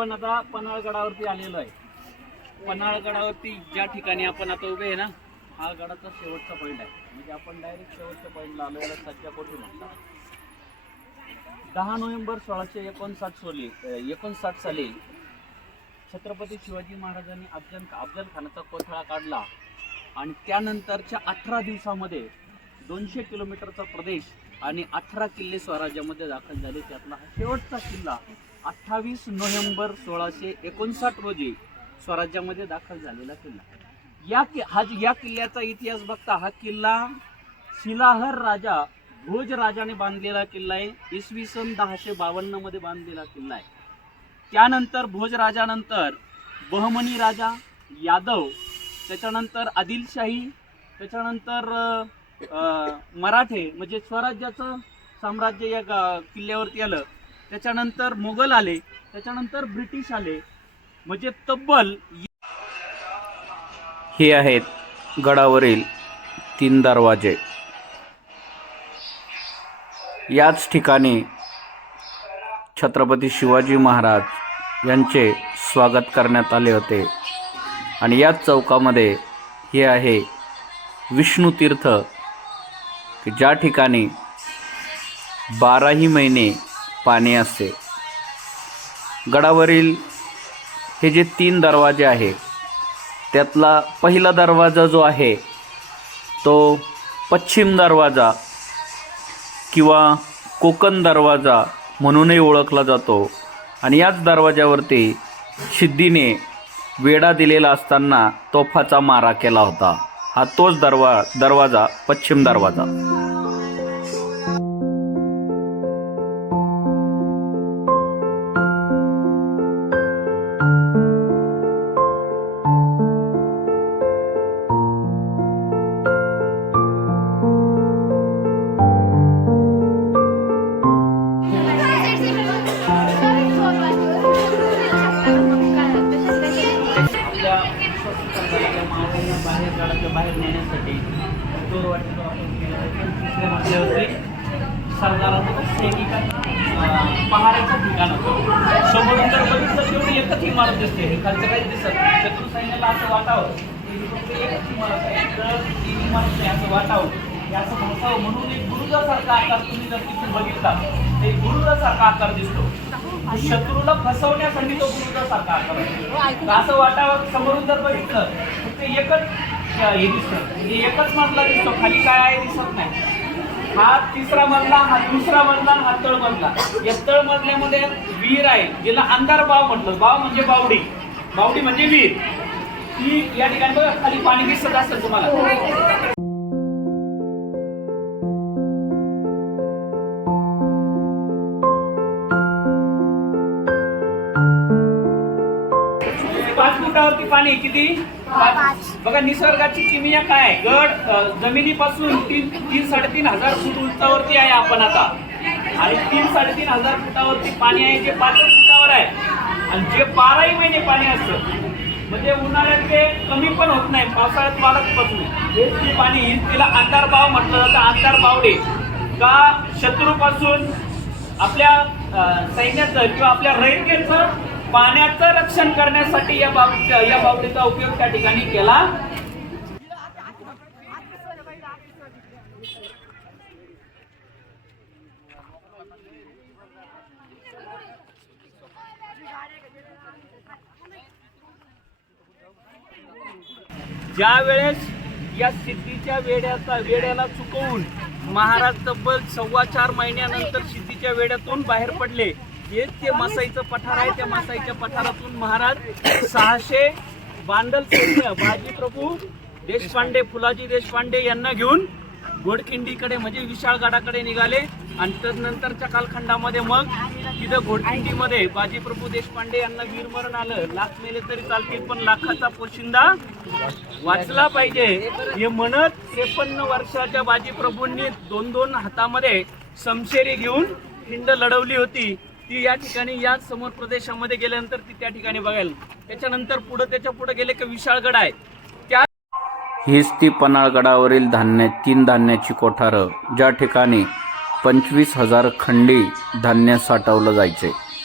आपण आता पन्हाळगडावरती आलेलो आहे. पन्हाळगडावरती ज्या ठिकाणी आपण आता उभे आहे ना हा गडाचा शेवटचा पॉईंट आहे. म्हणजे आपण डायरेक्ट शेवटच्या पॉईंटला आलो याला सध्या कोटी म्हणतात. दहा नोव्हेंबर सोळाशे एकोणसाठ सोली एकोणसाठ साली छत्रपती शिवाजी महाराजांनी अफजल अफजल खानाचा कोथळा काढला. आणि त्यानंतरच्या अठरा दिवसामध्ये दोनशे किलोमीटरचा प्रदेश आणि अठरा किल्ले स्वराज्यामध्ये दाखल झाले. त्यातला हा शेवटचा किल्ला अठ्ठावीस नोव्हेंबर सोळाशे एकोणसाठ रोजी स्वराज्यामध्ये दाखल झालेला किल्ला. या कि हा या किल्ल्याचा इतिहास बघता हा किल्ला शिलाहर राजा भोज राजाने बांधलेला किल्ला आहे. इसवी सन दहाशे बावन्नमध्ये बांधलेला किल्ला आहे. त्यानंतर भोज राजानंतर बहमनी राजा यादव त्याच्यानंतर आदिलशाही त्याच्यानंतर मराठे म्हणजे स्वराज्याचं साम्राज्य या किल्ल्यावरती आलं. त्याच्यानंतर मोगल आले त्याच्यानंतर ब्रिटिश आले. म्हणजे तब्बल हे आहेत गडावरील तीन दरवाजे. याच ठिकाणी छत्रपती शिवाजी महाराज यांचे स्वागत करण्यात आले होते. आणि याच चौकामध्ये हे आहे विष्णुतीर्थ की ज्या ठिकाणी बाराही महिने पाणी असते. गडावरील हे जे तीन दरवाजे आहे त्यातला पहिला दरवाजा जो आहे तो पश्चिम दरवाजा किंवा कोकण दरवाजा म्हणूनही ओळखला जातो. आणि याच दरवाजावरती सिद्धीने वेढा दिलेला असताना तोफाचा मारा केला होता. हा तोच दरवा दरवाजा पश्चिम दरवाजा. मावळ्यांना बाहेर गाडाच्या बाहेर नेण्यासाठी दोरवाटीचा वापर केला जातो तिसऱ्या मजल्यावरती सरदाराचं सैनिक अं, पहाडाचं ठिकाण होतं. समोरून जर बघितलं तेवढी एकच इमारत दिसते. हे खालचं काहीच दिसत नाही. शत्रू सैन्याला असं वाटावं एकच इमारत आहे. तीन इमारत नाही असं वाटावं हे असं म्हणून एक गुरुजासारखा आकार तुम्ही जर तिथून बघितला तर एक गुरुजासारखा आकार दिसतो. शत्रूला फसवण्यासाठी तो गुरुजासारखा आकार असतो असं वाटावं समोरून जर बघितलं ते एकच हे दिसतं म्हणजे एकच मजला दिसतो खाली काय आहे दिसत नाही. हा तिसरा मजला हा दुसरा मजला हा तळ मजला. या तळ मजल्यामध्ये विहीर आहे जिला अंधार बाव म्हटलं. बाव म्हणजे बावडी. बावडी म्हणजे विहीर ती या ठिकाणी बघा खाली पाणी दिसत असेल तुम्हाला. पाच फुटावरती पाणी किती? पाच. बघा निसर्गाची किमिया काय आहे? गड जमिनीपासून तीन तीन साडेतीन हजार फूट उंचावरती आहे आपण आता. आणि तीन साडेतीन हजार फुटावरती पाणी आहे जे पाच फुटावर आहे. आणि जे बाराही महिने पाणी असतं म्हणजे उन्हाळ्यात ते कमी पण होत नाही पावसाळ्यात वाढत पण नाही. हेच ते पाणी तिला अंतरभाव म्हटलं जातं अंतरभावडे का शत्रूपासून आपल्या सैन्याचं किंवा आपल्या रयतेचं पाण्याचं रक्षण करण्यासाठी या बाब या बाबडीचा उपयोग त्या ठिकाणी केला. ज्या वेळेस या सिद्धीच्या वेड्याचा वेड्याला चुकवून महाराज तब्बल सव्वा चार महिन्यानंतर सिद्धीच्या वेड्यातून बाहेर पडले हेच ते मसाईचं पठार आहे त्या मसाईच्या पठारातून महाराज सहाशे बांडल सैन्य बाजी प्रभू देशपांडे फुलाजी देशपांडे यांना घेऊन घोडखिंडीकडे म्हणजे विशाळगडाकडे निघाले. आणि त्यानंतरच्या कालखंडामध्ये मग तिथं घोडखिंडीमध्ये बाजीप्रभू देशपांडे यांना वीरमरण आलं. लाख मेले तरी चालतील पण लाखाचा पोशिंदा वाचला पाहिजे. हे म्हणत त्रेपन्न वर्षाच्या बाजीप्रभूंनी दोन दोन हातामध्ये समशेरी घेऊन खिंड लढवली होती. ती या ठिकाणी या समोर प्रदेशामध्ये गेल्यानंतर ती त्या ठिकाणी बघायला त्याच्यानंतर पुढे त्याच्या पुढे गेले की विशाळगड आहे. त्या हीच ती पन्हाळगडावरील धान्य तीन धान्याची कोठारं ज्या ठिकाणी पंचवीस हजार खंडी धान्य साठवलं जायचे.